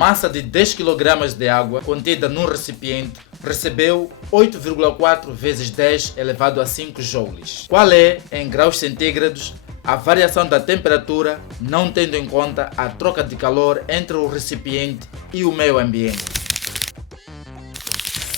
massa de 10 kg de água contida num recipiente recebeu 8,4 vezes 10 elevado a 5 joules. Qual é, em graus centígrados, a variação da temperatura, não tendo em conta a troca de calor entre o recipiente e o meio ambiente?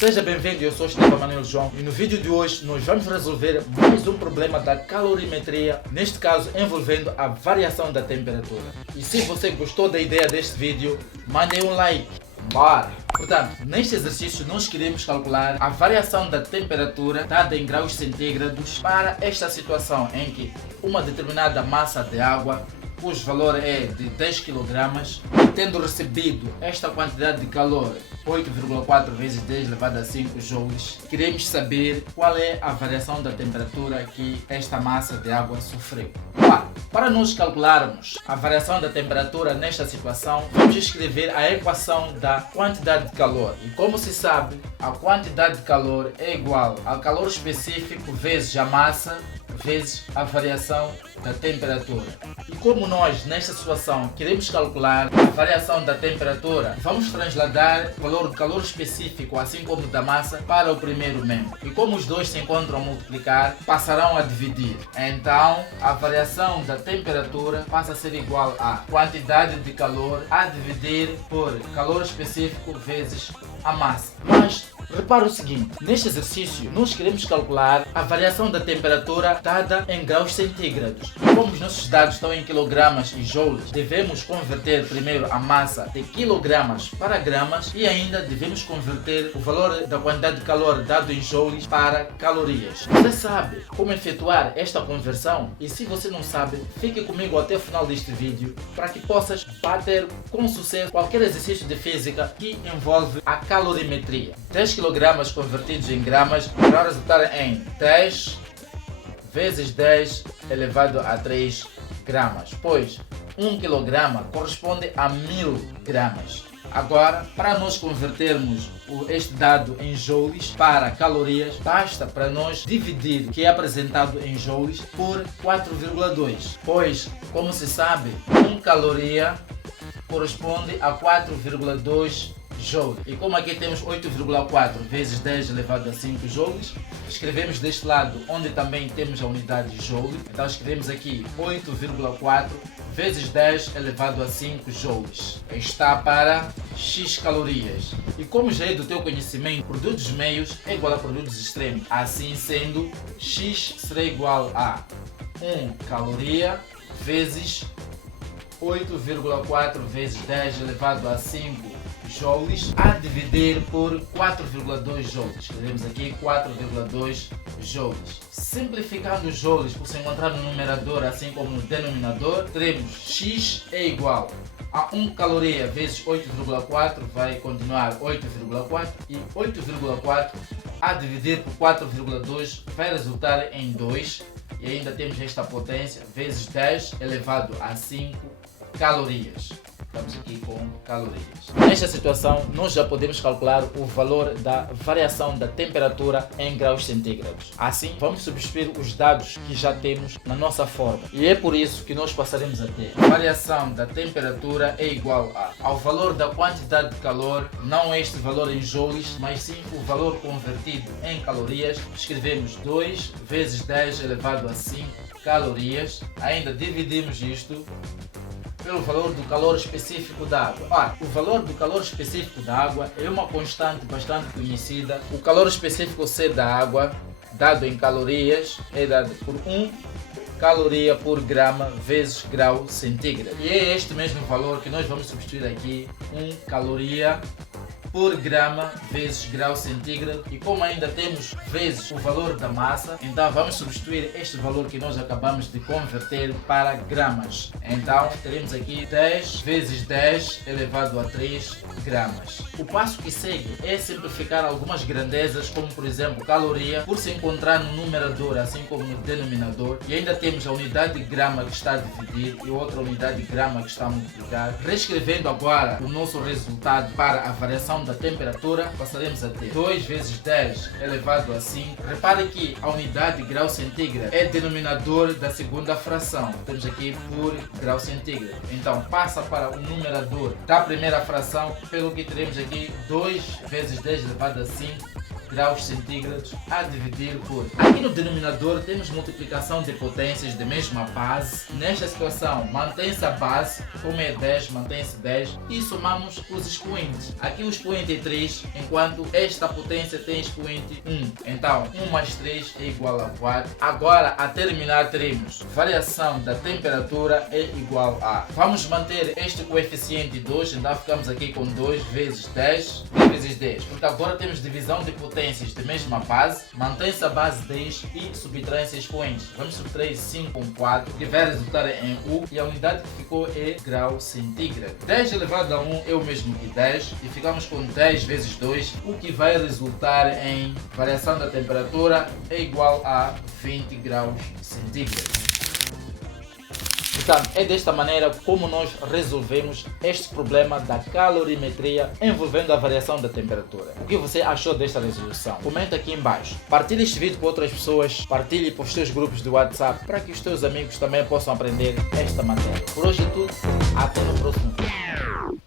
Seja bem-vindo, eu sou Estevam Manuel João e no vídeo de hoje nós vamos resolver mais um problema da calorimetria, neste caso envolvendo a variação da temperatura. E se você gostou da ideia deste vídeo, mande um like. Bora! Portanto, neste exercício nós queremos calcular a variação da temperatura dada em graus centígrados para esta situação em que uma determinada massa de água, cujo valor é de 10 kg, tendo recebido esta quantidade de calor, 8,4 vezes 10 elevado a 5 joules, queremos saber qual é a variação da temperatura que esta massa de água sofreu. Para nós calcularmos a variação da temperatura nesta situação, vamos escrever a equação da quantidade de calor. E como se sabe, a quantidade de calor é igual ao calor específico vezes a massa vezes a variação da temperatura. E como nós, nesta situação, queremos calcular a variação da temperatura, vamos trasladar o valor do calor específico, assim como da massa, para o primeiro membro. E como os dois se encontram a multiplicar, passarão a dividir. Então, a variação da temperatura passa a ser igual à quantidade de calor a dividir por calor específico vezes a massa. Mas repara o seguinte, neste exercício nós queremos calcular a variação da temperatura dada em graus centígrados. Como os nossos dados estão em quilogramas e joules, devemos converter primeiro a massa de quilogramas para gramas e ainda devemos converter o valor da quantidade de calor dado em joules para calorias. Você sabe como efetuar esta conversão? E se você não sabe, fique comigo até o final deste vídeo para que possas bater com sucesso qualquer exercício de física que envolve a calorimetria. 10 kg convertidos em gramas vai resultar em 10 vezes 10 elevado a 3 gramas, pois 1 kg corresponde a 1000 gramas. Agora, para nós convertermos este dado em joules para calorias, basta para nós dividir o que é apresentado em joules por 4,2, pois, como se sabe, 1 caloria corresponde a 4,2 joules. E como aqui temos 8,4 vezes 10 elevado a 5 joules, escrevemos deste lado onde também temos a unidade joule. Então escrevemos aqui 8,4 vezes 10 elevado a 5 joules. Está para X calorias. E como já é do teu conhecimento, produtos meios é igual a produtos extremos. Assim sendo, X será igual a 1 caloria vezes 8,4 vezes 10 elevado a 5 joules a dividir por 4,2 joules. Escrevemos aqui 4,2 joules. Simplificando os joules por se encontrar no numerador assim como no denominador, teremos X é igual a 1 caloria vezes 8,4 vai continuar 8,4 e 8,4 a dividir por 4,2 vai resultar em 2 e ainda temos esta potência vezes 10 elevado a 5 calorias. Estamos aqui com calorias. Nesta situação, nós já podemos calcular o valor da variação da temperatura em graus centígrados. Assim, vamos substituir os dados que já temos na nossa forma. E é por isso que nós passaremos a ter a variação da temperatura é igual ao valor da quantidade de calor, não este valor em joules, mas sim o valor convertido em calorias. Escrevemos 2 vezes 10 elevado a 5 calorias. Ainda dividimos isto pelo valor do calor específico da água. O valor do calor específico da água é uma constante bastante conhecida. O calor específico C da água, dado em calorias, é dado por 1 caloria por grama vezes grau centígrado. E é este mesmo valor que nós vamos substituir aqui, 1 caloria por grama vezes grau centígrado. E como ainda temos vezes o valor da massa, então vamos substituir este valor que nós acabamos de converter para gramas. Então teremos aqui 10 vezes 10 elevado a 3 gramas. O passo que segue é simplificar algumas grandezas, como por exemplo caloria, por se encontrar no numerador assim como no denominador, e ainda temos a unidade de grama que está a dividir e outra unidade de grama que está a multiplicar. Reescrevendo agora o nosso resultado para a variação variação da temperatura, passaremos a ter 2 vezes 10 elevado a 5. Repare que a unidade de grau centígrado é denominador da segunda fração. Temos aqui por grau centígrado. Então passa para o numerador da primeira fração, pelo que teremos aqui 2 vezes 10 elevado a 5 graus centígrados a dividir por. Aqui no denominador temos multiplicação de potências de mesma base. Nesta situação mantém-se a base, como é 10, mantém-se 10 e somamos os expoentes. Aqui o expoente é 3, enquanto esta potência tem expoente 1. Então 1 mais 3 é igual a 4. Agora a terminar teremos variação da temperatura é igual a. Vamos manter este coeficiente 2, então ficamos aqui com 2 vezes 10 vezes 10. Porque agora temos divisão de potências de mesma base, mantém-se a base 10 e subtraem-se expoentes. Vamos subtrair 5 com 4, que vai resultar em U, e a unidade que ficou é grau centígrado. 10 elevado a 1 é o mesmo que 10, e ficamos com 10 vezes 2, o que vai resultar em variação da temperatura é igual a 20 graus centígrados. Portanto, é desta maneira como nós resolvemos este problema da calorimetria envolvendo a variação da temperatura. O que você achou desta resolução? Comenta aqui embaixo. Partilhe este vídeo com outras pessoas, partilhe para os teus grupos de WhatsApp para que os teus amigos também possam aprender esta matéria. Por hoje é tudo, até no próximo vídeo.